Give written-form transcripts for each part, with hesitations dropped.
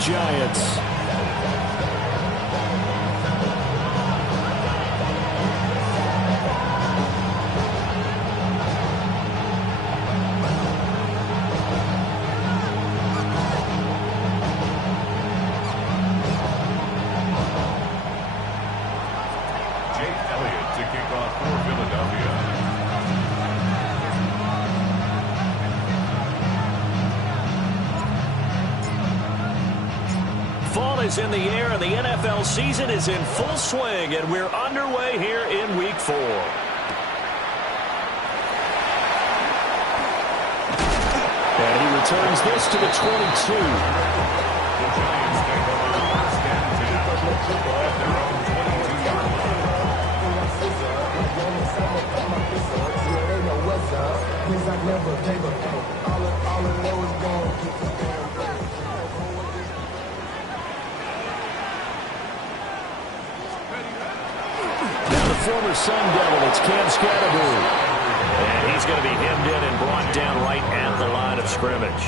Giants. Fall is in the air, and the NFL season is in full swing, and we're underway here in Week 4. And he returns this to the 22. Former Sun Devil, it's Cam Scatterbury. And he's going to be hemmed in and brought down right at the line of scrimmage.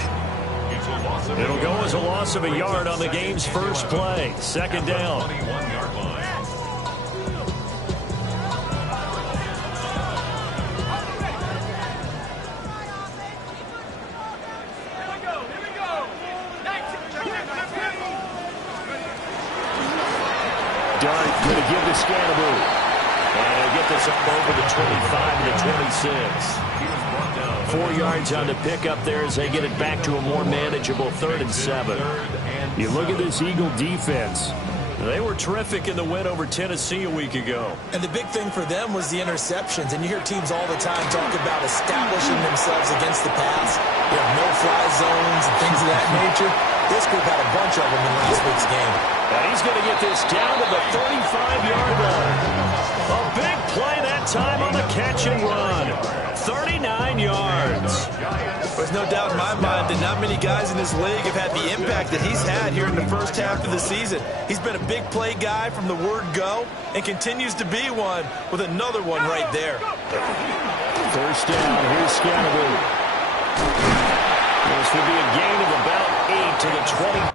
It'll go as a loss of a yard on the game's first play. Second down. Dart going to give to Scatterbury. And he'll get this up over the 25 to the 26. 4 yards on the pickup there as they get it back to a more manageable 3rd and 7. You look at this Eagle defense. They were terrific in the win over Tennessee a week ago. And the big thing for them was the interceptions. And you hear teams all the time talk about establishing themselves against the pass. You have no-fly zones and things of that nature. This group had a bunch of them in last week's game. And he's going to get this down to the 35-yard line. A big play that time on the catch and run. 39 yards. There's no doubt in my mind that not many guys in this league have had the impact that he's had here in the first half of the season. He's been a big play guy from the word go and continues to be one with another one right there. First down, here's Scatterbury. This will be a gain of about 8 to the 20.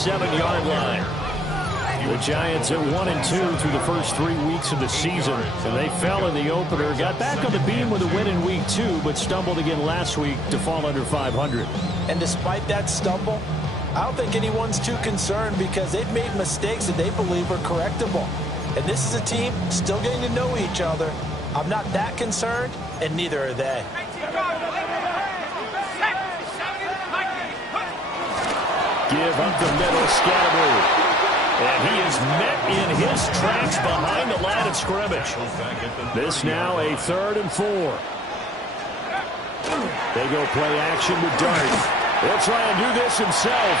Seven-yard line. The Giants at 1-2 through the first 3 weeks of the season. And they fell in the opener, got back on the beam with a win in Week 2, but stumbled again last week to fall under 500. And despite that stumble, I don't think anyone's too concerned because they've made mistakes that they believe are correctable. And this is a team still getting to know each other. I'm not that concerned, and neither are they. Give up the middle, Scatterbury. And he is met in his tracks behind the line of scrimmage. This now a 3rd and 4. They go play action with Dart. He'll try and do this himself.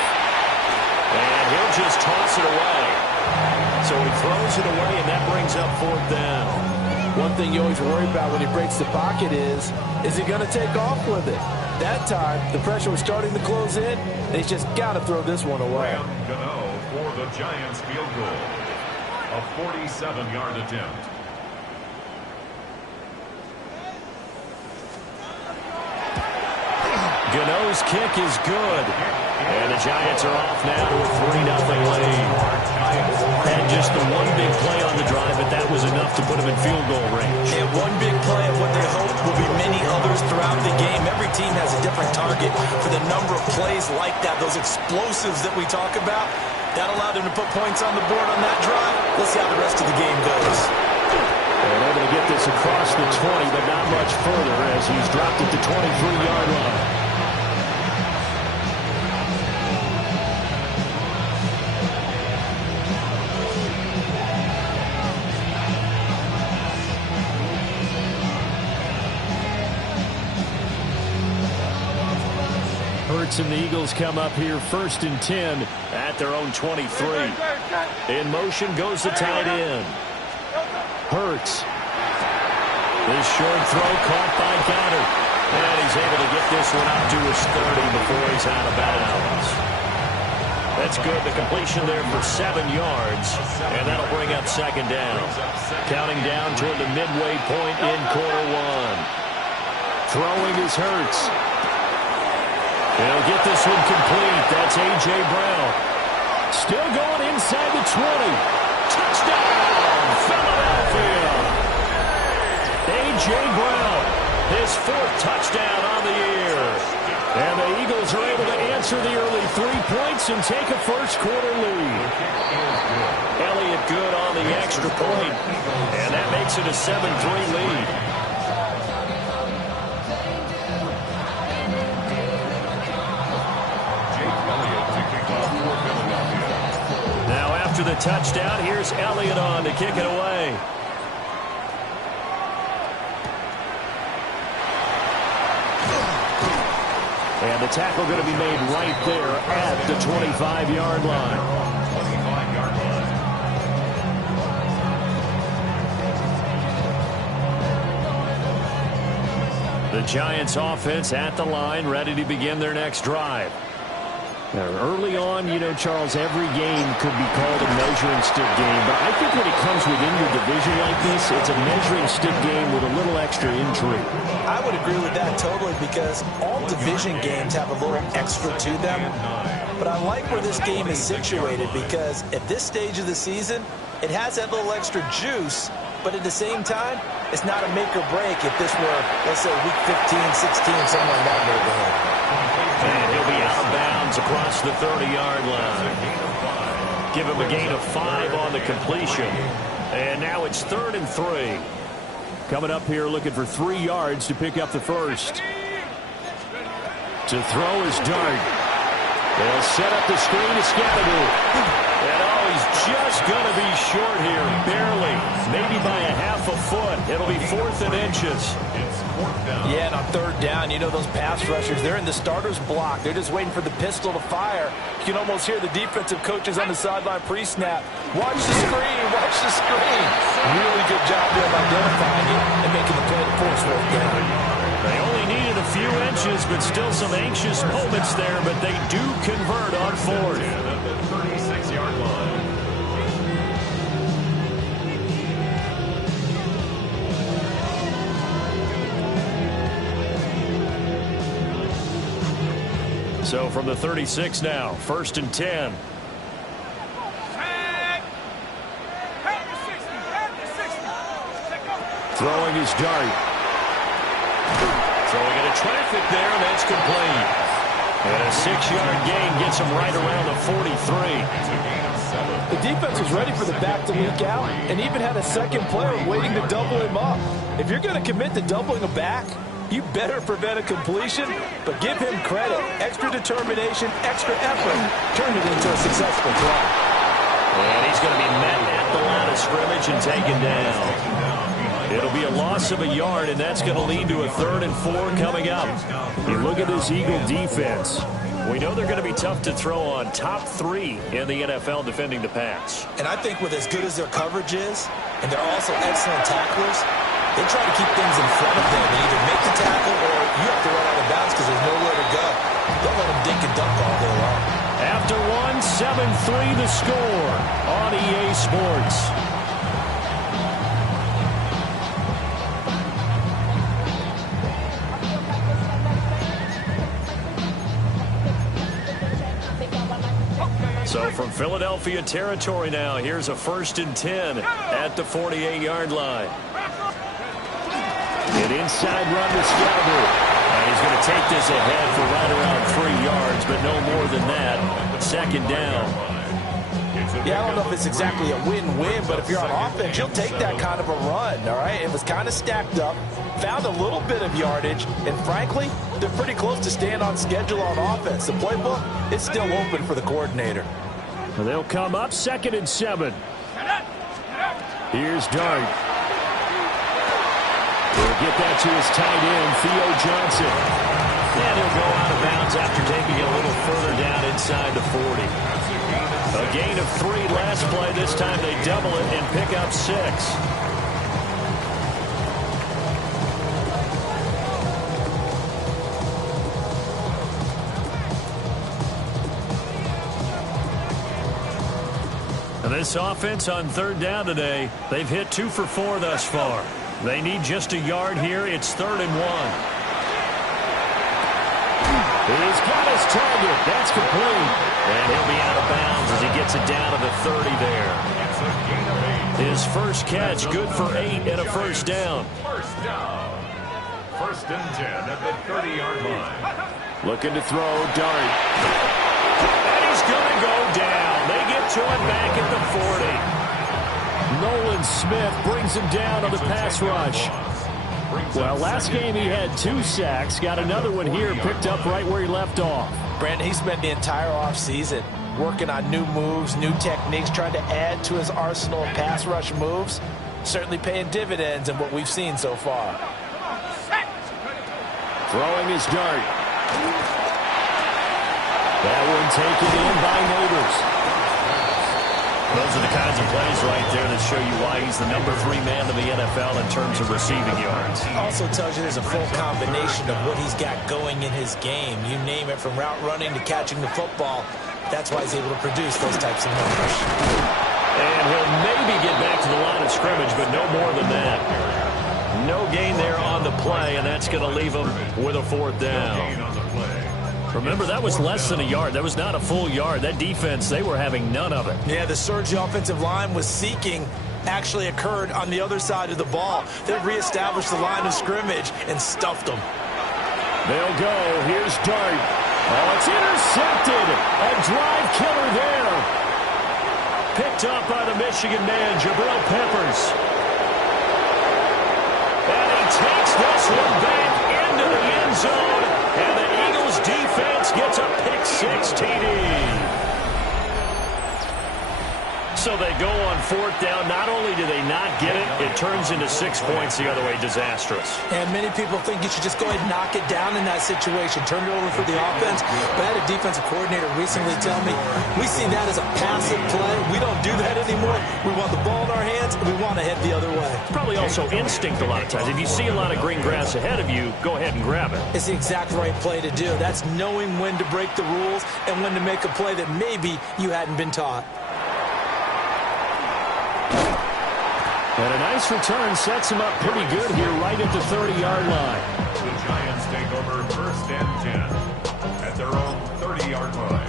And he'll just toss it away. So he throws it away, and that brings up 4th down. One thing you always worry about when he breaks the pocket is he going to take off with it? That time, the pressure was starting to close in. They just got to throw this one away. Gano for the Giants field goal. A 47-yard attempt. Gano's kick is good. And the Giants are off now to a 3-0 lead. And just the one big play on the drive, but that was enough to put them in field goal range. And one big play of what they hope will be many others throughout the game. Every team has a different target for the number of plays like that, those explosives that we talk about. That allowed them to put points on the board on that drive. Let's see how the rest of the game goes. And able to get this across the 20, but not much further as he's dropped at the 23-yard line. And the Eagles come up here 1st and 10 at their own 23. In motion goes the tight end. Hurts. This short throw caught by Goddard. And he's able to get this one up to his 30 before he's out of bounds. That's good. The completion there for 7 yards, and that'll bring up second down. Counting down toward the midway point in quarter one. Throwing is Hurts. He'll get this one complete. That's A.J. Brown. Still going inside the 20. Touchdown, Philadelphia. A.J. Brown, his 4th touchdown on the year. And the Eagles are able to answer the early 3 points and take a first-quarter lead. Elliott good on the extra point, and that makes it a 7-3 lead. Now after the touchdown, here's Elliott on to kick it away. And the tackle going to be made right there at the 25-yard line. The Giants offense at the line, ready to begin their next drive. Now, early on, you know, Charles, every game could be called a measuring stick game. But I think when it comes within your division like this, it's a measuring stick game with a little extra intrigue. I would agree with that totally because all division games have a little extra to them. But I like where this game is situated because at this stage of the season, it has that little extra juice. But at the same time, it's not a make or break if this were, let's say, week 15, 16, somewhere in that neighborhood. And he'll be out of bounds across the 30-yard line. Give him a gain of 5 on the completion. And now it's 3rd and 3. Coming up here looking for 3 yards to pick up the first. To throw is Dart. They'll set up the screen to Scatteroo. And he's just going to be short here, barely. Maybe by a half a foot. It'll be 4th and inches. Yeah, and on 3rd down, you know those pass rushers, they're in the starter's block. They're just waiting for the pistol to fire. You can almost hear the defensive coaches on the sideline pre-snap. Watch the screen, watch the screen. Really good job there of identifying it and making the play to force 4th down. They only needed a few inches, but still some anxious moments there, but they do convert on 4th. At the 36-yard line. So from the 36 now, 1st and 10. Throwing his Dart. Throwing into traffic there, and that's complete. And a 6-yard gain gets him right around the 43. The defense was ready for the back to leak out and even had a second player waiting to double him up. If you're going to commit to doubling a back, you better prevent a completion, but give him credit. Extra determination, extra effort, turned it into a successful play. And he's going to be met at the line of scrimmage and taken down. It'll be a loss of a yard, and that's going to lead to a 3rd and 4 coming up. You look at this Eagle defense. We know they're going to be tough to throw on. Top 3 in the NFL defending the pass. And I think with as good as their coverage is, and they're also excellent tacklers, they try to keep things in front of them. They either make the tackle or you have to run out of bounds because there's nowhere to go. Don't let them dink and dunk all day long. After 7-3 the score on EA Sports. So from Philadelphia territory now, here's a 1st and 10 at the 48-yard line. An inside run to Scalaboo. And he's going to take this ahead for right around 3 yards, but no more than that. 2nd down. Yeah, I don't know if it's exactly a win-win, but if you're on offense, you'll take that kind of a run, all right? It was kind of stacked up, found a little bit of yardage, and frankly, they're pretty close to staying on schedule on offense. The playbook is still open for the coordinator. They'll come up 2nd and 7. Here's Dart. He'll get that to his tight end, Theo Johnson. And he'll go out of bounds after taking it a little further down inside the 40. A gain of 3 last play. This time they double it and pick up 6. This offense on third down today, they've hit 2 for 4 thus far. They need just a yard here. It's 3rd and 1. He's got his target. That's complete. And he'll be out of bounds as he gets it down to the 30 there. His first catch, good for 8 and a first down. First down. 1st and 10 at the 30-yard line. Looking to throw, Dart. And he's going to go down. They get to him back at the 40. Nolan Smith brings him down on the pass rush. Well, last game he had 2 sacks. Got another one here, picked up right where he left off. Brandon, he spent the entire offseason working on new moves, new techniques, trying to add to his arsenal of pass rush moves. Certainly paying dividends in what we've seen so far. Throwing his Dart. That one taken in by Neighbors. Those are the kinds of plays right there that show you why he's the number 3 man in the NFL in terms of receiving yards. Also tells you there's a full combination of what he's got going in his game. You name it, from route running to catching the football. That's why he's able to produce those types of numbers. And he'll maybe get back to the line of scrimmage, but no more than that. No gain there on the play, and that's going to leave him with a 4th down. Remember, that was less than a yard. That was not a full yard. That defense, they were having none of it. Yeah, the surge the offensive line was seeking actually occurred on the other side of the ball. They reestablished the line of scrimmage and stuffed them. They'll go. Here's Dart. Oh, it's intercepted. A drive killer there. Picked up by the Michigan man, Jabril Peppers. And he takes this one back into the end zone. And the Eagles defense gets a pick-6 TD. So they go on 4th down. Not only do they not get it, it turns into 6 points the other way. Disastrous. And many people think you should just go ahead and knock it down in that situation. Turn it over for the offense. But I had a defensive coordinator recently tell me, we see that as a passive play. We don't do that anymore. We want the ball in our hands, and we want to head the other way. Probably also instinct a lot of times. If you see a lot of green grass ahead of you, go ahead and grab it. It's the exact right play to do. That's knowing when to break the rules and when to make a play that maybe you hadn't been taught. And a nice return sets him up pretty good here right at the 30-yard line. The Giants take over 1st and 10 at their own 30-yard line.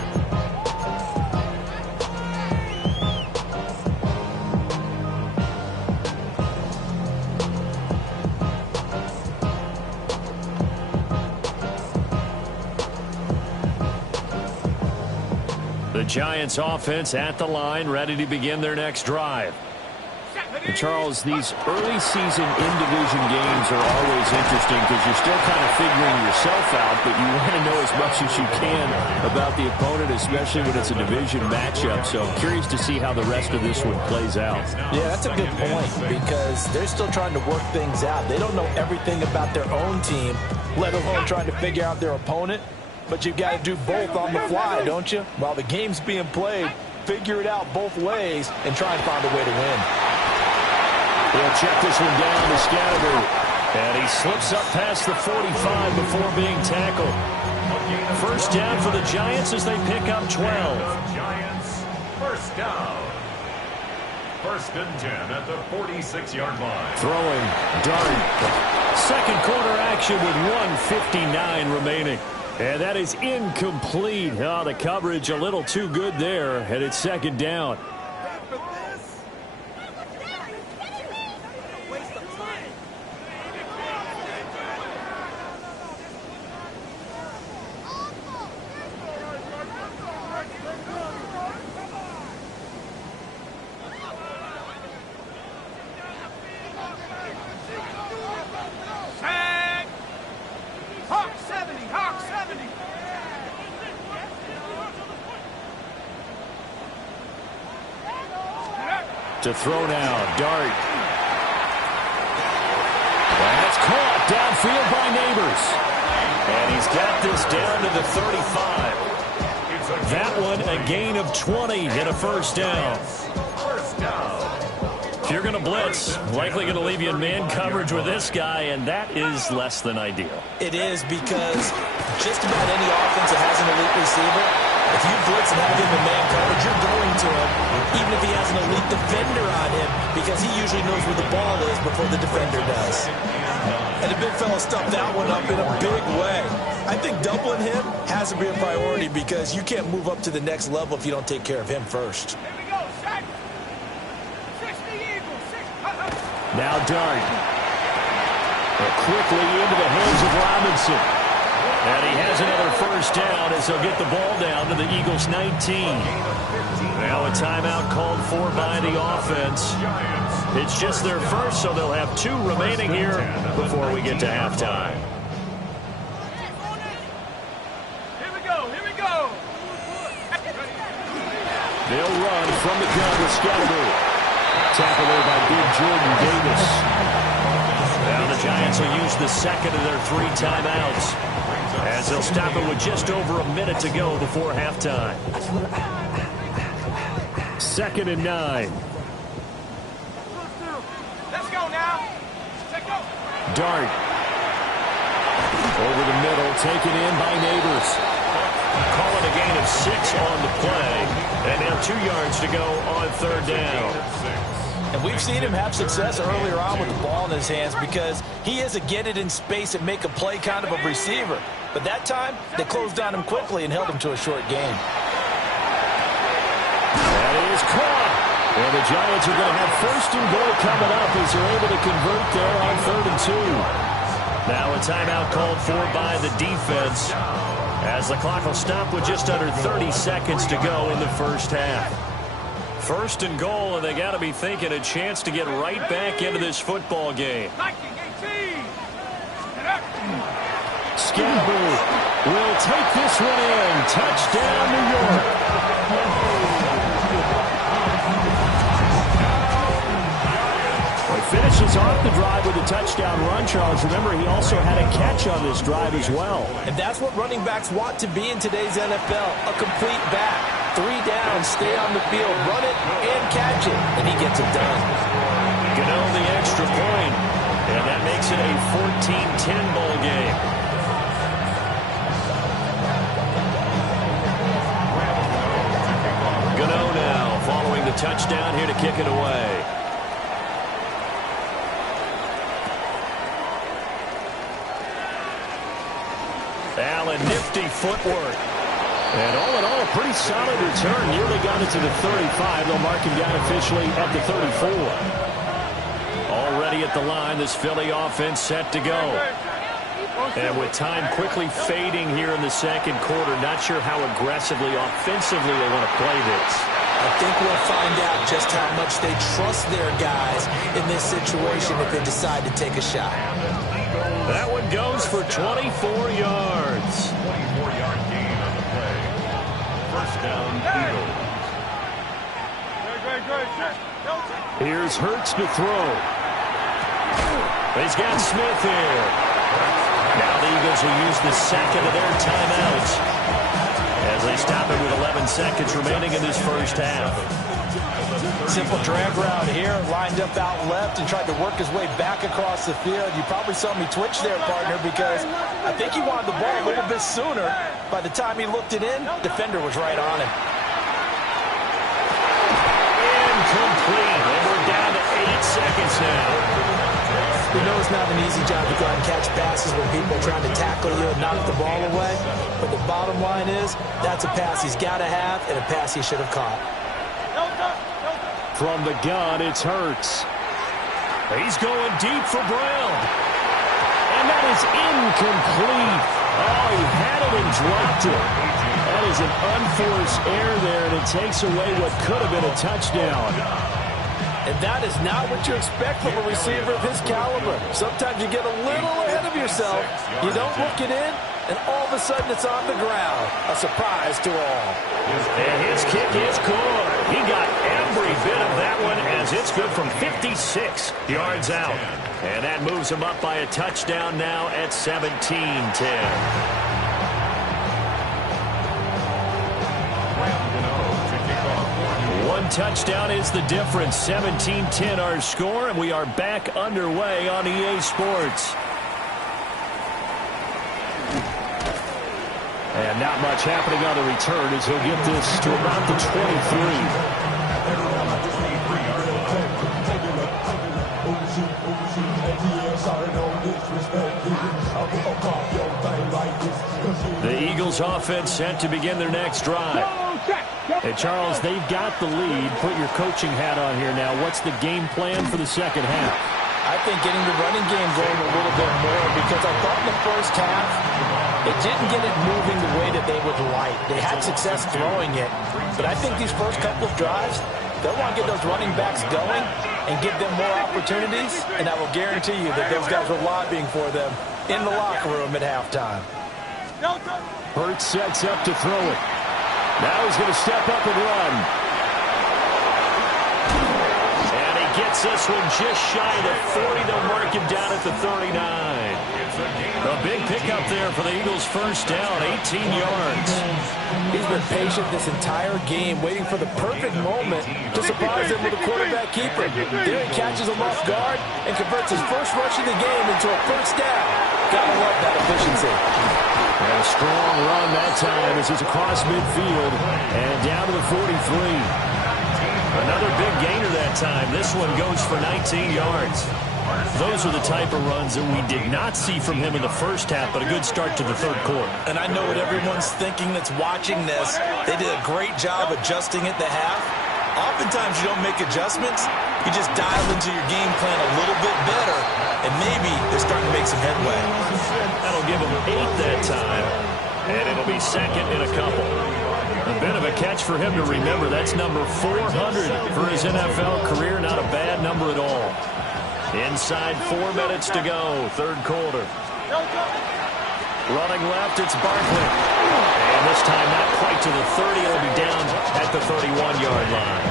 The Giants offense at the line, ready to begin their next drive. And Charles, these early season in-division games are always interesting because you're still kind of figuring yourself out, but you want to know as much as you can about the opponent, especially when it's a division matchup. So I'm curious to see how the rest of this one plays out. Yeah, that's a good point because they're still trying to work things out. They don't know everything about their own team, let alone trying to figure out their opponent. But you've got to do both on the fly, don't you? While the game's being played, figure it out both ways and try and find a way to win. He'll check this one down to Scatterby. And he slips up past the 45 before being tackled. First down for the Giants as they pick up 12. Giants, first down. 1st and 10 at the 46-yard line. Throwing, Dart. Second quarter action with 1:59 remaining. And that is incomplete. Oh, the coverage a little too good there. And it's 2nd down. To throw now, Dart. That's caught downfield by Neighbors. And he's got this down to the 35. That one a gain of 20 and a first down. If you're going to blitz, likely going to leave you in man coverage with this guy, and that is less than ideal. It is because just about any offense that has an elite receiver, if you blitz and have him in man coverage, you're going to him, even if he has a an elite defender on him because he usually knows where the ball is before the defender does. And the big fella stuffed that one up in a big way. I think doubling him has to be a priority because you can't move up to the next level if you don't take care of him first. Here we go, set. 60 Eagles, 6. Now Dart. Quickly into the hands of Robinson. And he has another first down as he'll get the ball down to the Eagles' 19. Now a timeout called for by the offense. It's just their first, so they'll have 2 remaining here before we get to halftime. Here we go, here we go. They'll run from the gun with Scalaboo. Tackled there by big Jordan Davis. Now the Giants will use the second of their 3 timeouts as they'll stop it with just over a minute to go before halftime. 2nd and 9. Let's go now. Let's go. Dart. Over the middle, taken in by Neighbors. Calling a gain of 6 on the play. And now 2 yards to go on 3rd down. And we've seen him have success earlier on with the ball in his hands because he is a get it in space and make a play kind of a receiver. But that time, they closed on him quickly and held him to a short gain. That is caught. And the Giants are going to have 1st and goal coming up as they're able to convert there on 3rd and 2. Now a timeout called for by the defense as the clock will stop with just under 30 seconds to go in the first half. 1st and goal, and they got to be thinking a chance to get right back into this football game. Scalaboo will take this one in. Touchdown, New York. He finishes off the drive with a touchdown run, Charles. Remember, he also had a catch on this drive as well. And that's what running backs want to be in today's NFL, a complete back. 3 down, stay on the field, run it, and catch it, and he gets it done. Gano the extra point, and that makes it a 14-10 ball game. Gano now following the touchdown here to kick it away. Allen, nifty footwork. And all in all, a pretty solid return. Nearly got it to the 35. They'll mark him down officially at the 34. Already at the line, this Philly offense set to go. And with time quickly fading here in the 2nd quarter, not sure how aggressively, offensively they want to play this. I think we'll find out just how much they trust their guys in this situation if they decide to take a shot. That one goes for 24 yards. 24-yard gain on the play. 1st down, Eagles. Here's Hurts to throw. He's got Smith here. Now the Eagles will use the 2nd of their timeouts as they stop it with 11 seconds remaining in this first half. Simple drag route here, lined up out left and tried to work his way back across the field. You probably saw me twitch there, partner, because I think he wanted the ball a little bit sooner. By the time he looked it in, defender was right on him. Incomplete. And we're down to 8 seconds now. We know it's not an easy job to go out and catch passes when people are trying to tackle you and knock the ball away. But the bottom line is, that's a pass he's got to have and a pass he should have caught. From the gun, it's Hurts. He's going deep for Brown. And that is incomplete. Oh, he had it and dropped it. That is an unforced error there, and it takes away what could have been a touchdown. And that is not what you expect from a receiver of his caliber. Sometimes you get a little ahead of yourself. You don't look it in, and all of a sudden it's on the ground. A surprise to all. And his kick is good. He got every bit of that one as it's good from 56 yards out. And that moves him up by a touchdown now at 17-10. One touchdown is the difference. 17-10 our score, and we are back underway on EA Sports. And not much happening on the return as he'll get this to about the 23. Eagles offense set to begin their next drive. Hey, Charles, they've got the lead. Put your coaching hat on here now. What's the game plan for the second half? I think getting the running game going a little bit more, because I thought in the first half it didn't get it moving the way that they would like. They had success throwing it, but I think these first couple of drives, they'll want to get those running backs going and give them more opportunities, and I will guarantee you that those guys were lobbying for them in the locker room at halftime. Hurts sets up to throw it. Now he's going to step up and run. And he gets this one just shy of the 40. They'll mark him down at the 39. A big pickup there for the Eagles' first down, 18 yards. He's been patient this entire game, waiting for the perfect moment to surprise him with a quarterback keeper. There he catches him off guard and converts his first rush of the game into a first down. Gotta love that efficiency. And a strong run that time as he's across midfield and down to the 43. Another big gainer that time. This one goes for 19 yards. Those are the type of runs that we did not see from him in the first half, but a good start to the third quarter. And I know what everyone's thinking that's watching this. They did a great job adjusting at the half. Oftentimes you don't make adjustments. You just dial into your game plan a little bit better, and maybe they're starting to make some headway. That'll give him 8 that time, and it'll be second in a couple. A bit of a catch for him to remember. That's number 400 for his NFL career. Not a bad number at all. Inside 4 minutes to go, third quarter. Running left, it's Barkley. And this time not quite to the 30. It'll be down at the 31-yard line.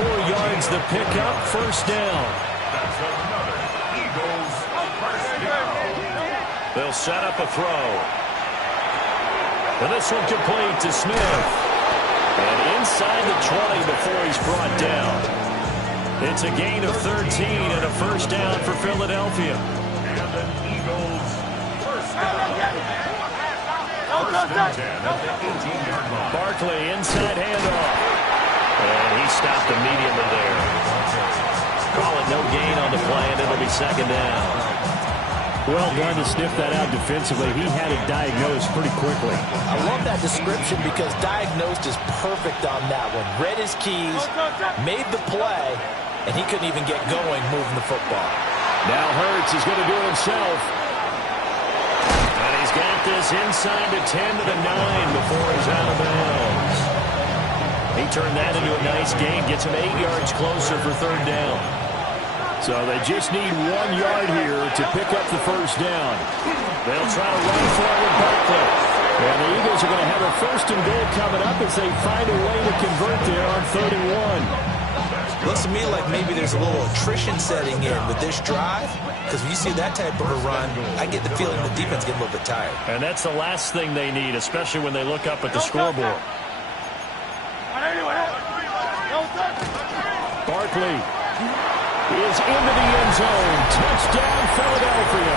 4 yards the pickup, first down. That's another Eagles first down. They'll set up a throw. And this one complete to Smith. And inside the 20 before he's brought down. It's a gain of 13 and a first down for Philadelphia. And the Eagles first down. First and 10 at the 18-yard line. Barkley inside handoff. And he stopped immediately there. Call it no gain on the play, and it'll be second down. Well done to sniff that out defensively. He had it diagnosed pretty quickly. I love that description because diagnosed is perfect on that one. Read his keys, made the play, and he couldn't even get going moving the football. Now Hurts is going to do it himself. And he's got this inside the 10 to the 9 before he's out of bounds. He turned that into a nice gain, gets him 8 yards closer for third down. So they just need 1 yard here to pick up the first down. They'll try to run for it with Barkley. And the Eagles are going to have a first and goal coming up as they find a way to convert there on 31. Looks to me like maybe there's a little attrition setting in with this drive, because when you see that type of a run, I get the feeling the defense gets a little bit tired. And that's the last thing they need, especially when they look up at the scoreboard. Barkley is into the end zone. Touchdown, Philadelphia.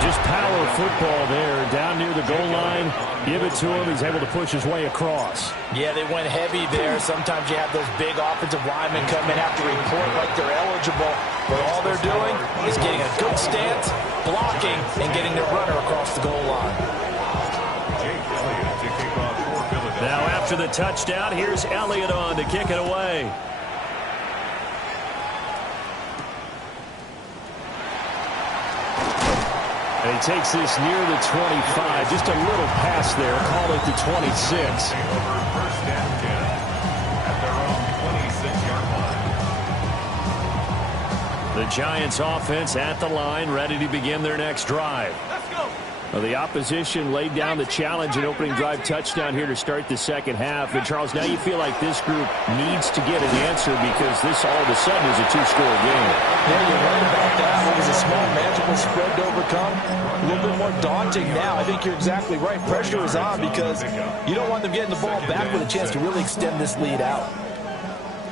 Just power football there, down near the goal line. Give it to him. He's able to push his way across. Yeah, they went heavy there. Sometimes you have those big offensive linemen come in, have to report like they're eligible. But all they're doing is getting a good stance, blocking, and getting their runner across the goal line. Now after the touchdown, here's Elliott on to kick it away. And he takes this near the 25. Just a little pass there. Call it the 26. Over first and 10 at their own 26-yard line. The Giants offense at the line, ready to begin their next drive. Let's go. Well, the opposition laid down the challenge and opening drive touchdown here to start the second half. And, Charles, now you feel like this group needs to get an answer because this all of a sudden is a two-score game. Yeah, you're right about that. It was a small, manageable spread to overcome. A little bit more daunting now. I think you're exactly right. Pressure is on because you don't want them getting the ball back with a chance to really extend this lead out.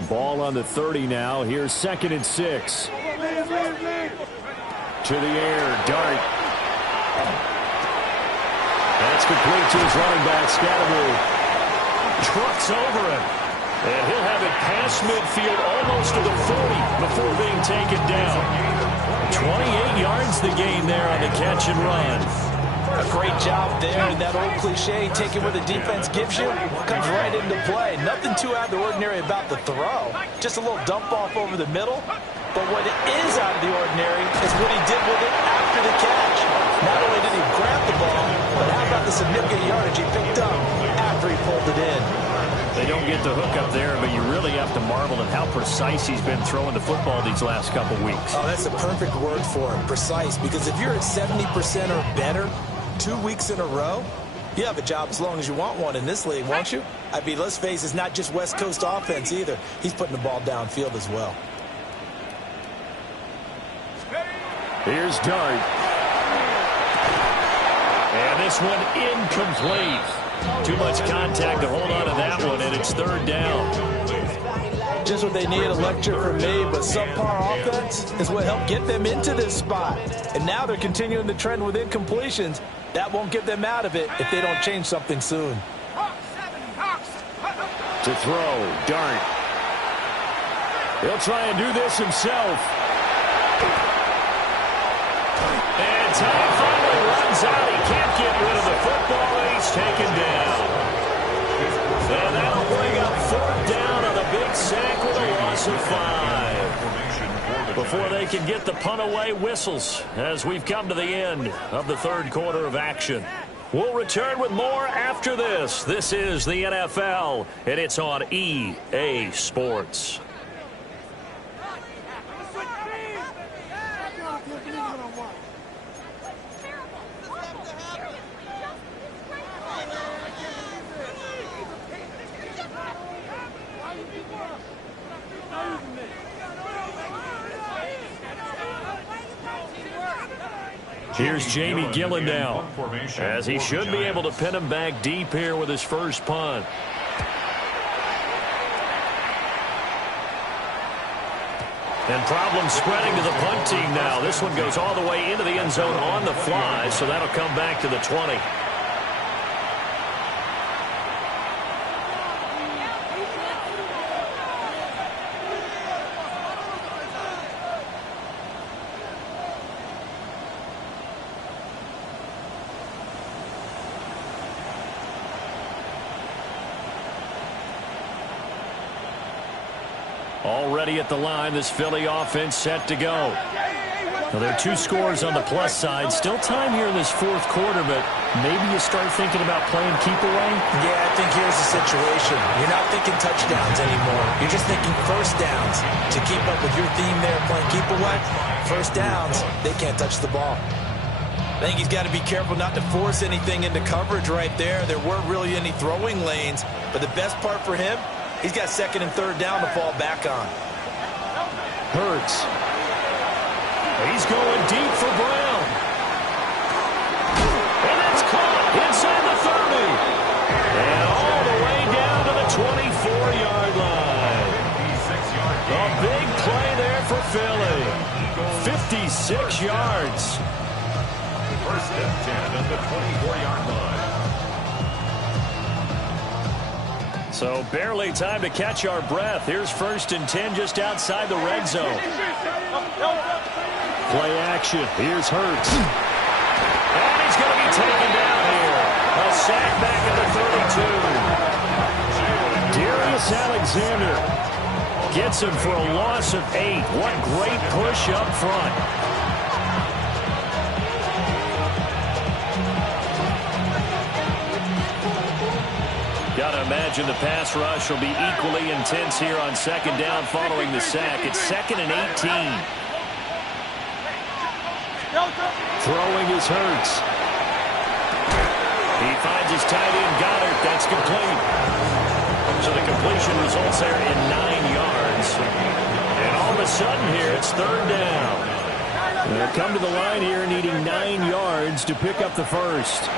Ball on the 30 now. Here's 2nd and 6. To the air, Dart. That's complete to his running back, Scatterby. Trucks over him. And he'll have it past midfield almost to the 40 before being taken down. 28 yards the gain there on the catch and run. A great job there, and that old cliche, taking what the defense gives you, comes right into play. Nothing too out of the ordinary about the throw. Just a little dump off over the middle. But what is out of the ordinary is what he did with it after the catch. Not only did he grab the ball, but how about the significant yardage he picked up after he pulled it in? They don't get the hook up there, but you really have to marvel at how precise he's been throwing the football these last couple weeks. Oh, that's a perfect word for it, precise. Because if you're at 70% or better 2 weeks in a row, you have a job as long as you want one in this league, won't you? I mean, let's face it, it's not just West Coast offense either. He's putting the ball downfield as well. Here's Dart. And this one incomplete. Too much contact to hold on to that one, and it's third down. Just what they need, a lecture from me, but subpar offense is what helped get them into this spot. And now they're continuing the trend with incompletions. That won't get them out of it if they don't change something soon. To throw, Dart. He'll try and do this himself. And time finally runs out. He can't get rid of the football. He's taken down. And that'll bring up fourth down on a big sack with a loss of 5. Before they can get the punt away, whistles as we've come to the end of the third quarter of action. We'll return with more after this. This is the NFL, and it's on EA Sports. Here's Jamie Gillen now, as he should be able to pin him back deep here with his first punt. And problems spreading to the punt team now. This one goes all the way into the end zone on the fly, so that'll come back to the 20. Already at the line, this Philly offense set to go. Now, there are 2 scores on the plus side. Still time here in this fourth quarter, but maybe you start thinking about playing keep away? Yeah, I think here's the situation. You're not thinking touchdowns anymore. You're just thinking first downs. To keep up with your theme there, playing keep away, first downs, they can't touch the ball. I think he's got to be careful not to force anything into coverage right there. There weren't really any throwing lanes, but the best part for him, he's got second and third down to fall back on. Hurts. He's going deep for Brown. And that's caught inside the 30. And all the way down to the 24-yard line. A big play there for Philly. 56 yards. First and 10 at the 24-yard line. So barely time to catch our breath. Here's first and 10 just outside the red zone. Play action. Here's Hurts. And he's going to be taken down here. A sack back at the 32. Darius Alexander gets him for a loss of 8. What great push up front. Got to imagine the pass rush will be equally intense here on second down following the sack. It's second and 18. Throwing his Hurts. He finds his tight end, Goddard. That's complete. So the completion results there in 9 yards. And all of a sudden here, it's third down. They'll come to the line here needing 9 yards to pick up the first.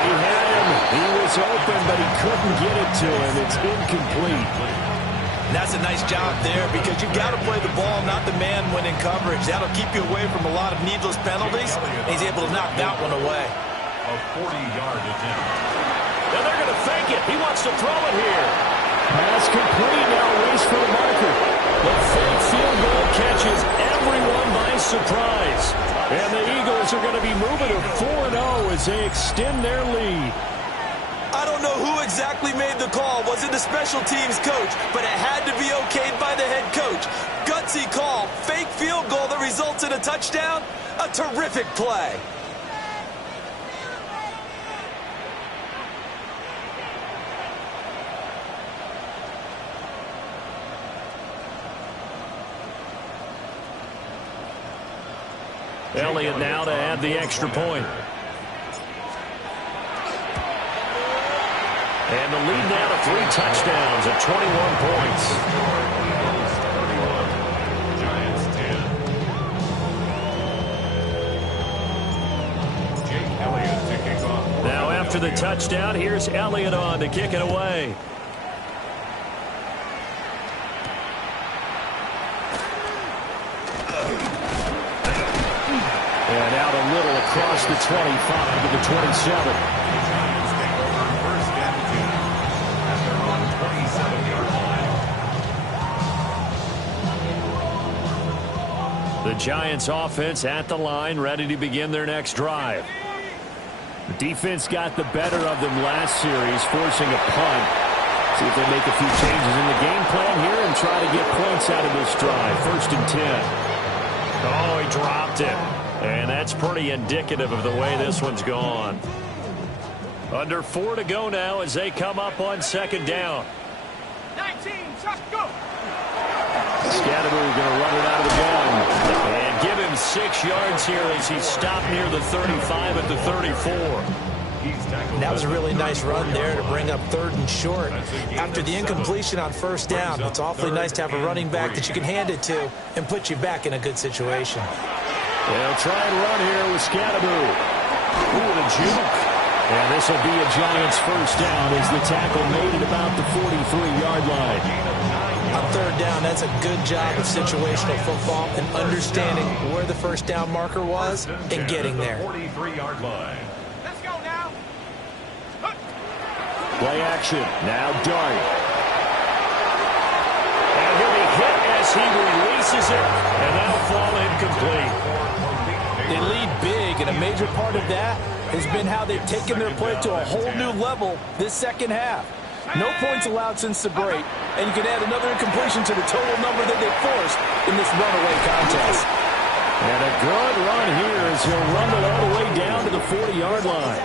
He had him. He was open, but he couldn't get it to him. It's incomplete. And that's a nice job there because you've got to play the ball, not the man when in coverage. That'll keep you away from a lot of needless penalties. And he's able to knock that one away. A 40-yard attempt. Now they're going to fake it. He wants to throw it here. Pass complete. Now race for the marker. The fake field goal catches everyone by surprise. And the Eagles are going to be moving to 4-0 as they extend their lead. I don't know who exactly made the call. Was it the special teams coach? But it had to be okayed by the head coach. Gutsy call. Fake field goal that results in a touchdown. A terrific play. Elliott now to add the extra point. And the lead now to 3 touchdowns at 21 points. Giants 10. Jake Elliott to kick off. Now after the touchdown, here's Elliott on to kick it away. And out a little across the 25 to the 27. Giants take over first and 10 at their own 27-yard line. The Giants offense at the line, ready to begin their next drive. The defense got the better of them last series, forcing a punt. See if they make a few changes in the game plan here and try to get points out of this drive. First and 10. Oh, he dropped it. And that's pretty indicative of the way this one's gone. Under 4 to go now as they come up on second down. 19, shot, go. Scatterbury going to run it out of the gun. And give him 6 yards here as he stopped near the 35 at the 34. That was a really nice run there to bring up 3rd and short. After the incompletion on first down, it's awfully nice to have a running back that you can hand it to and put you back in a good situation. They'll try and run here with Scatterbury. Ooh, the juke. And this will be a Giants first down as the tackle made at about the 43-yard line. On 3rd down, that's a good job of situational football and understanding where the first down marker was and getting there. 43-yard line. Let's go now. Play action. Now Dart. And he'll be hit as he releases it. And that'll fall incomplete. They lead big, and a major part of that has been how they've taken their play to a whole new level this second half. No points allowed since the break, and you can add another incompletion to the total number that they forced in this runaway contest. And a good run here as he'll rumble all the way down to the 40-yard line.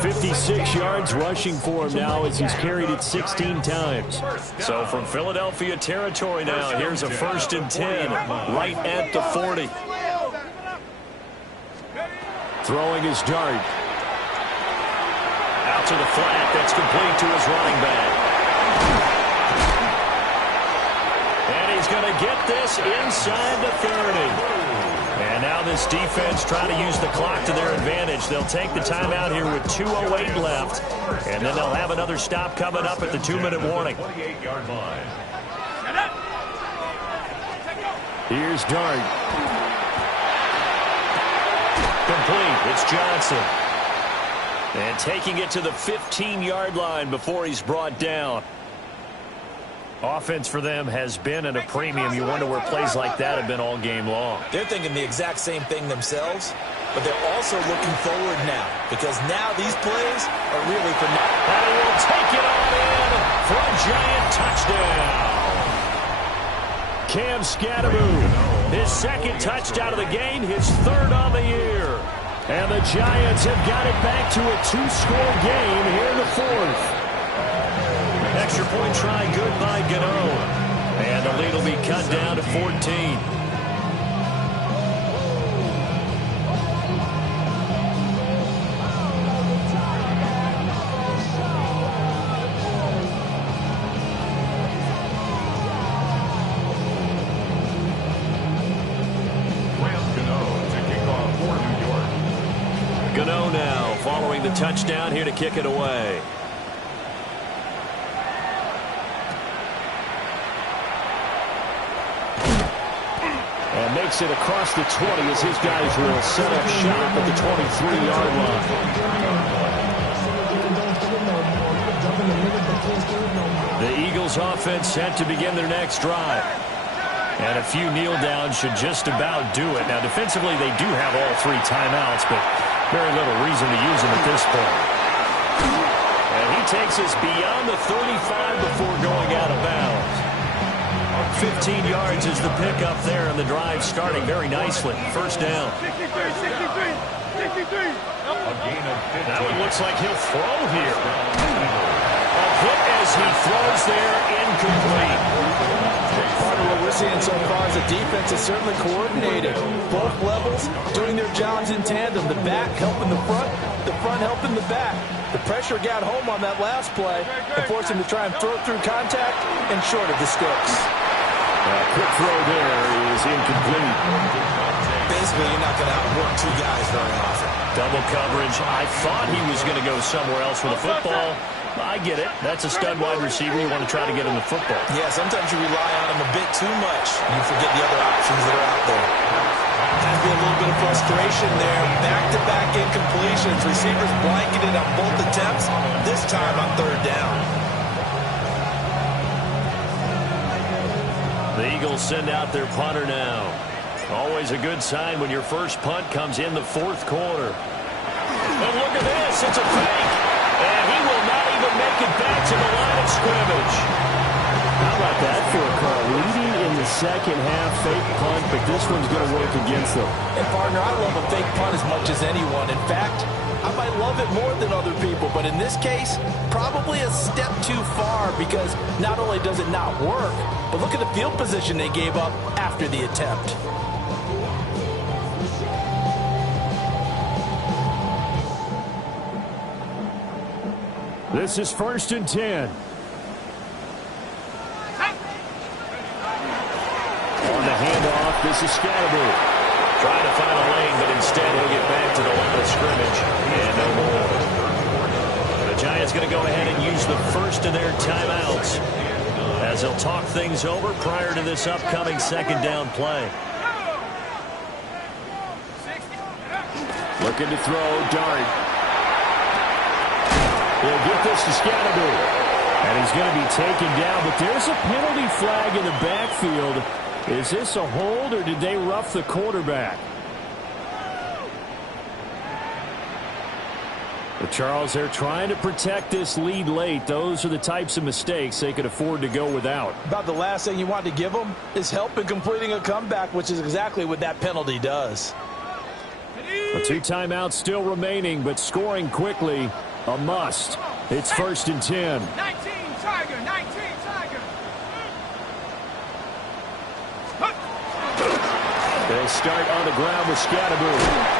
56 yards rushing for him now as he's carried it 16 times. So from Philadelphia territory now, here's a 1st and 10 right at the 40. Throwing his Dart. Out to the flat. That's complete to his running back. And he's going to get this inside the 30. And now this defense trying to use the clock to their advantage. They'll take the timeout here with 2:08 left. And then they'll have another stop coming up at the 2-minute warning. 28-yard line. Here's Dart. Complete. It's Johnson. And taking it to the 15-yard line before he's brought down. Offense for them has been at a premium. You wonder where plays like that have been all game long. They're thinking the exact same thing themselves, but they're also looking forward now because now these plays are really for now. And he will take it on in for a giant touchdown. Cam Scatterbury, his 2nd touchdown of the game, his 3rd on the year. And the Giants have got it back to a 2-score game here in the 4th. Extra point try good by Gano. And the lead will be cut down to 14. Gano now following the touchdown here to kick it away. And makes it across the 20 as his guys will set up shop at the 23-yard line. The Eagles offense set to begin their next drive. And a few kneel downs should just about do it. Now, defensively, they do have all 3 timeouts, but very little reason to use them at this point. And he takes us beyond the 35 before going out of bounds. 15 yards is the pickup there, and the drive starting very nicely. First down. 63, 63. That one looks like he'll throw here. A hit as he throws there, incomplete. Part of what we're seeing so far is the defense is certainly coordinated. Both levels doing their jobs in tandem. The back helping the front helping the back. The pressure got home on that last play and forced him to try and throw through contact and short of the sticks. Quick throw there is incomplete. Basically, you're not going to outwork 2 guys very often. Double coverage. I thought he was going to go somewhere else with the football. I get it. That's a stud wide receiver. You want to try to get him the football. Yeah, sometimes you rely on him a bit too much. You forget the other options that are out there. Has been a little bit of frustration there. Back-to-back incompletions. Receivers blanketed on both attempts, this time on 3rd down. The Eagles send out their punter now. Always a good sign when your first punt comes in the 4th quarter. And look at this. It's a fake. And he will not even make it back to the line of scrimmage. How about that for a call? Leading in the second half, fake punt, but this one's going to work against them. And, partner, I love a fake punt as much as anyone. In fact, I might love it more than other people, but in this case, probably a step too far because not only does it not work, but look at the field position they gave up after the attempt. This is 1st and 10. On the handoff, this is Scatterby. Trying to find a lane, but instead he'll get back to the line of scrimmage. And no more. The Giants going to go ahead and use the first of their timeouts as they'll talk things over prior to this upcoming 2nd down play. Looking to throw, Dart. He'll get this to Scatterby. And he's going to be taken down, but there's a penalty flag in the backfield. Is this a hold, or did they rough the quarterback? But Charles, they're trying to protect this lead late. Those are the types of mistakes they could afford to go without. About the last thing you want to give them is help in completing a comeback, which is exactly what that penalty does. 2 timeouts still remaining, but scoring quickly, a must. It's 1st and 10. 19 Tiger, 19 Tiger. They'll start on the ground with Scatterby.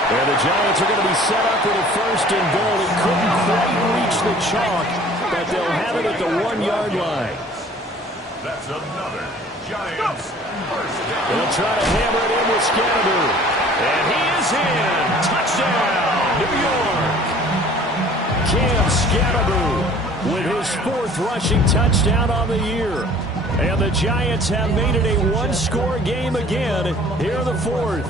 And the Giants are going to be set up with a 1st and goal. He couldn't quite reach the chalk, but they'll have it at the 1-yard line. That's another Giants first down. They'll try to hammer it in with Scatterby. And he is in. Touchdown, New York. Cam Scatterby with his 4th rushing touchdown on the year. And the Giants have made it a 1-score game again here in the 4th.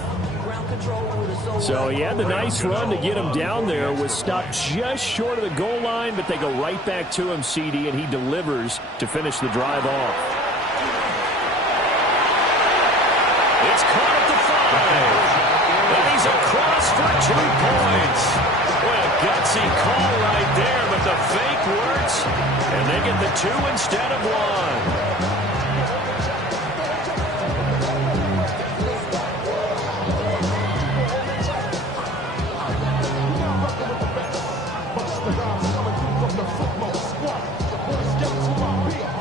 So he had the nice run to get him down there. Was stopped just short of the goal line, but they go right back to him, CD, and he delivers to finish the drive off. It's caught at the 5. And he's across for 2 points. What a gutsy call right there, but the fake works, and they get the 2 instead of 1.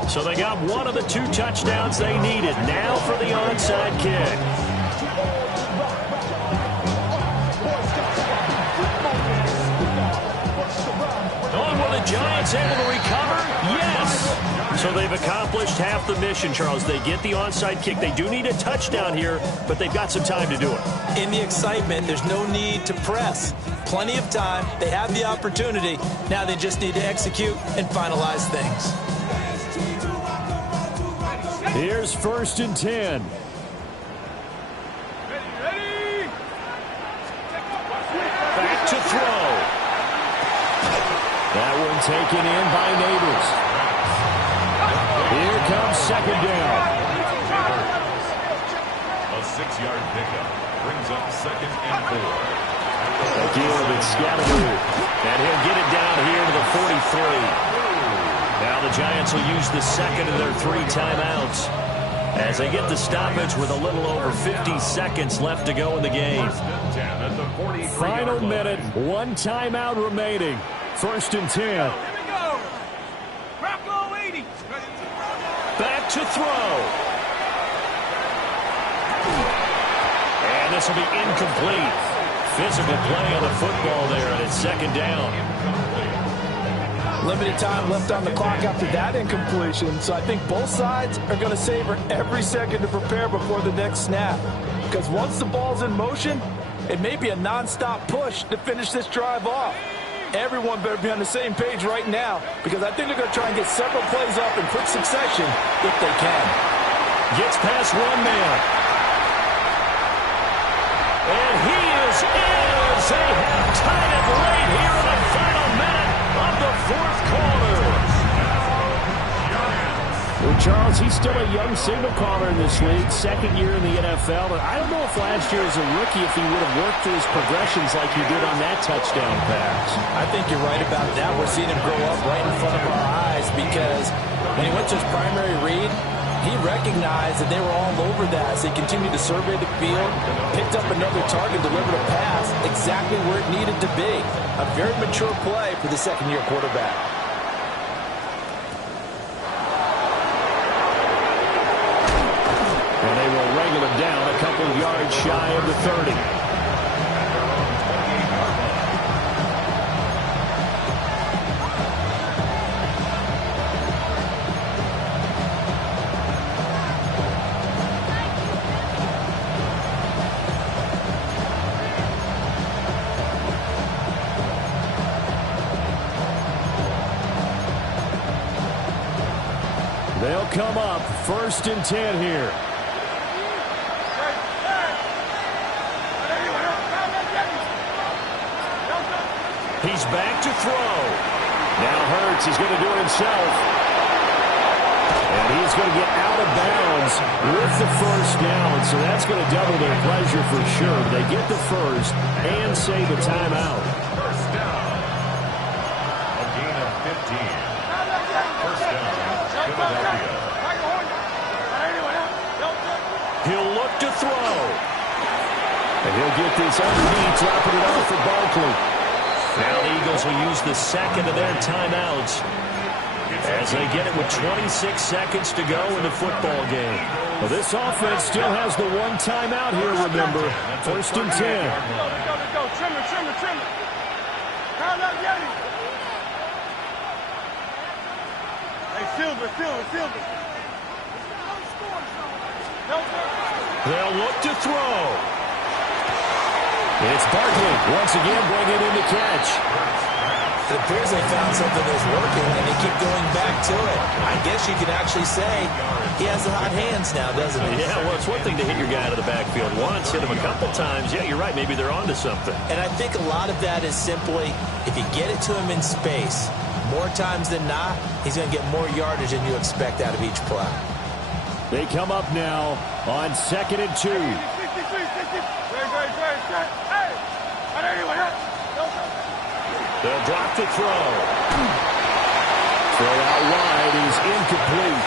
So they got one of the 2 touchdowns they needed. Now for the onside kick. Were the Giants able to recover? Yes. So they've accomplished half the mission, Charles. They get the onside kick. They do need a touchdown here, but they've got some time to do it. In the excitement, there's no need to press. Plenty of time. They have the opportunity. Now they just need to execute and finalize things. Here's 1st and 10. Ready. Back to throw. That one taken in by Neighbors. Here comes 2nd down. 6-yard pickup. Brings up 2nd and 4. Again, it's Scatteroo. And he'll get it down here to the 43. Now the Giants will use the second of their 3 timeouts as they get the stoppage with a little over 50 seconds left to go in the game. 1st and 10 at the 43. Final minute, 1 timeout remaining. 1st and 10. Here we go. Bravo 80. Back to throw. And this will be incomplete. Physical play on the football there, and it's 2nd down. Limited time left on the clock after that incompletion, so I think both sides are going to savor every second to prepare before the next snap. Because once the ball's in motion, it may be a non-stop push to finish this drive off. Everyone better be on the same page right now, because I think they're going to try and get several plays up in quick succession if they can. Gets past one man. And he is in as they have tied it right here in the final minute of the 4th quarter. Well, Charles, he's still a young signal caller in this league, 2nd year in the NFL. And I don't know if last year as a rookie, if he would have worked through his progressions like he did on that touchdown pass. I think you're right about that. We're seeing him grow up right in front of our eyes, because when he went to his primary read, he recognized that they were all over that. So he continued to survey the field, picked up another target, delivered a pass exactly where it needed to be. A very mature play for the 2nd-year quarterback. And they will wrangle him down a couple of yards shy of the 30. They'll come up 1st and 10 here. He's back to throw. Now Hurts is going to do it himself. And he's going to get out of bounds with the 1st down. So that's going to double their pleasure for sure. They get the 1st and save a timeout. 1st down. A gain of 15. 1st down. Philadelphia. He'll look to throw. And he'll get this underneath, dropping it off for Barkley. Now the Eagles will use the 2nd of their timeouts as they get it with 26 seconds to go in the football game. Well, this offense still has the 1 timeout here, remember. 1st and 10. Let's go. Trim it. Count up, Yeti. Hey, Silver. They'll look to throw. It's Barkley once again bringing in the catch. It appears they found something that's working, and they keep going back to it. I guess you could actually say he has the hot hands now, doesn't he? Yeah, well, it's one thing to hit your guy out of the backfield once, hit him a couple times. Yeah, you're right. Maybe they're onto something. And I think a lot of that is simply, if you get it to him in space, more times than not, he's going to get more yardage than you expect out of each play. They come up now on 2nd and 2. They'll drop the throw. Throw out wide is incomplete.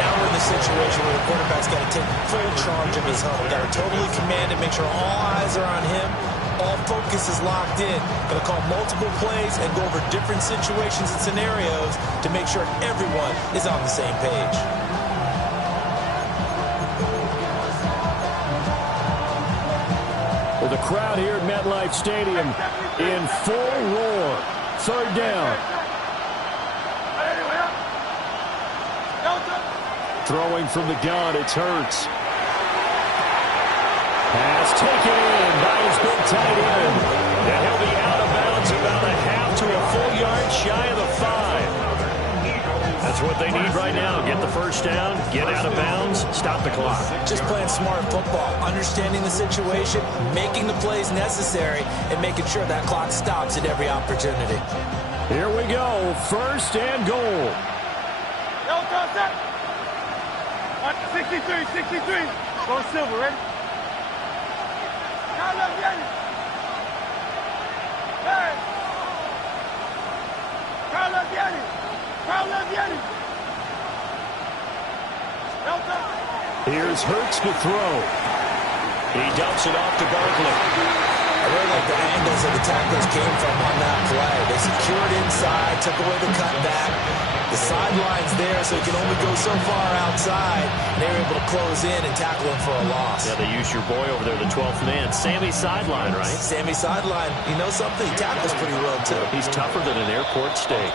Now we're in the situation where the quarterback's got to take full charge of his huddle. Got to totally command it, make sure all eyes are on him. All focus is locked in. Going to call multiple plays and go over different situations and scenarios to make sure everyone is on the same page. Well, the crowd here at MetLife Stadium in full roar. 3rd down. Throwing from the gun, it's Hurts. Pass taken in by his big tight end. And he'll be out of bounds about a half to a full yard shy of the 5. That's what they need right now. Get the 1st down, get out of bounds, stop the clock. Just playing smart football, understanding the situation, making the plays necessary, and making sure that clock stops at every opportunity. Here we go, 1st and goal. 63. Go Silver, ready? Carlos Viene. Hey. Carlos Viene. Carlos Viene. Delta. Here's Hurts to throw. He dumps it off to Barkley. I really like the angles that the tacklers came from on that play. They secured inside, took away the cutback. The sideline's there, so he can only go so far outside. They were able to close in and tackle him for a loss. Yeah, they used your boy over there, the 12th man. Sammy Sideline, right? Sammy Sideline. You know something? He tackles pretty well, too. He's tougher than an airport steak.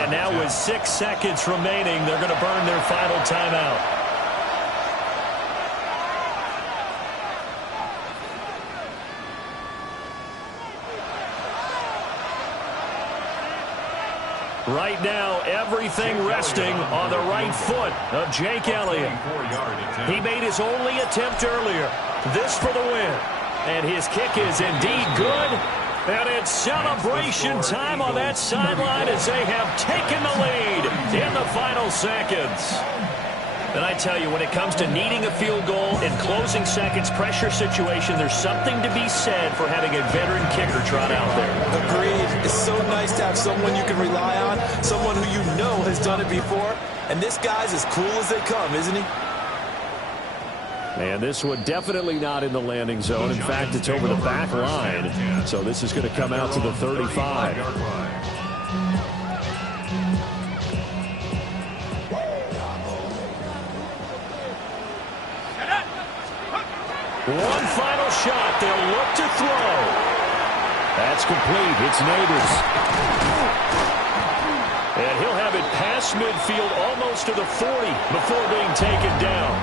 And now with 6 seconds remaining, they're going to burn their final timeout. Right now, everything resting on the right foot of Jake Elliott. He made his only attempt earlier. This for the win. And his kick is indeed good. And it's celebration time on that sideline as they have taken the lead in the final seconds. And I tell you, when it comes to needing a field goal in closing seconds, pressure situation, there's something to be said for having a veteran kicker trot out there. Agreed. It's so nice to have someone you can rely on, someone who you know has done it before. And this guy's as cool as they come, isn't he? And this one definitely not in the landing zone. In fact, it's over the back line. So this is going to come out to the 35. One final shot. They'll look to throw. That's complete. It's Neighbors. And he'll have it past midfield almost to the 40 before being taken down.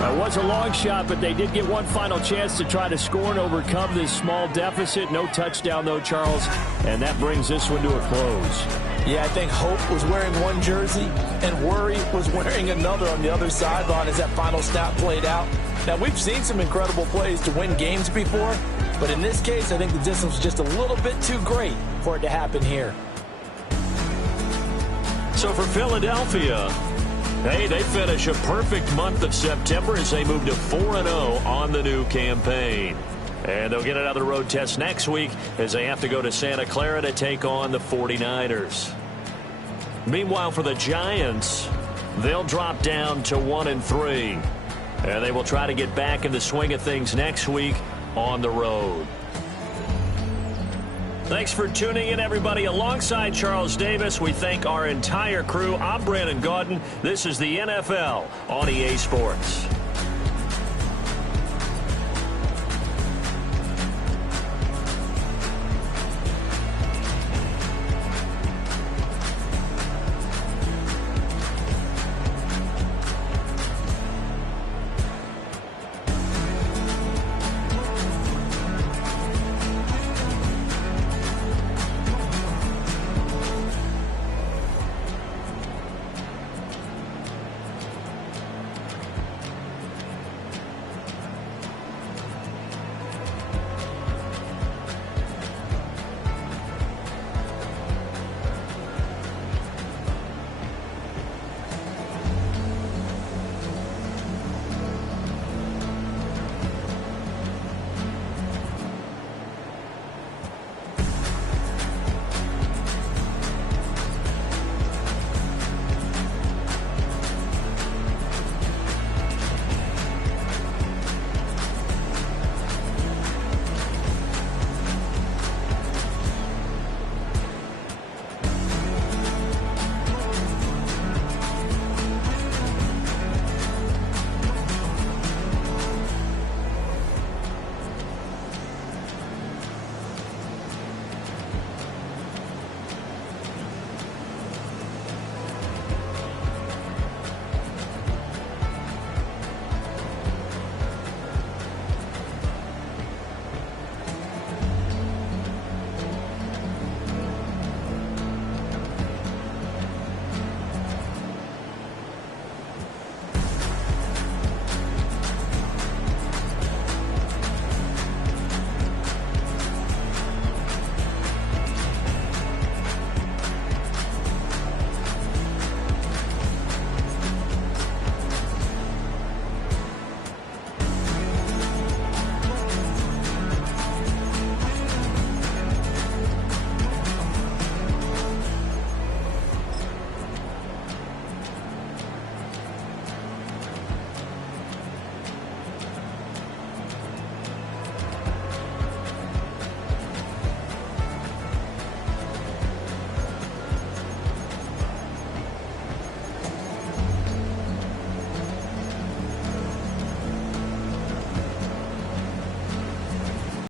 It was a long shot, but they did get one final chance to try to score and overcome this small deficit. No touchdown, though, Charles. And that brings this one to a close. Yeah, I think Hope was wearing one jersey and Worry was wearing another on the other sideline as that final snap played out. Now, we've seen some incredible plays to win games before, but in this case, I think the distance was just a little bit too great for it to happen here. So for Philadelphia, hey, they finish a perfect month of September as they move to 4-0 on the new campaign. And they'll get another road test next week as they have to go to Santa Clara to take on the 49ers. Meanwhile, for the Giants, they'll drop down to 1-3. And they will try to get back in the swing of things next week on the road. Thanks for tuning in, everybody. Alongside Charles Davis, we thank our entire crew. I'm Brandon Gaudin. This is the NFL on EA Sports.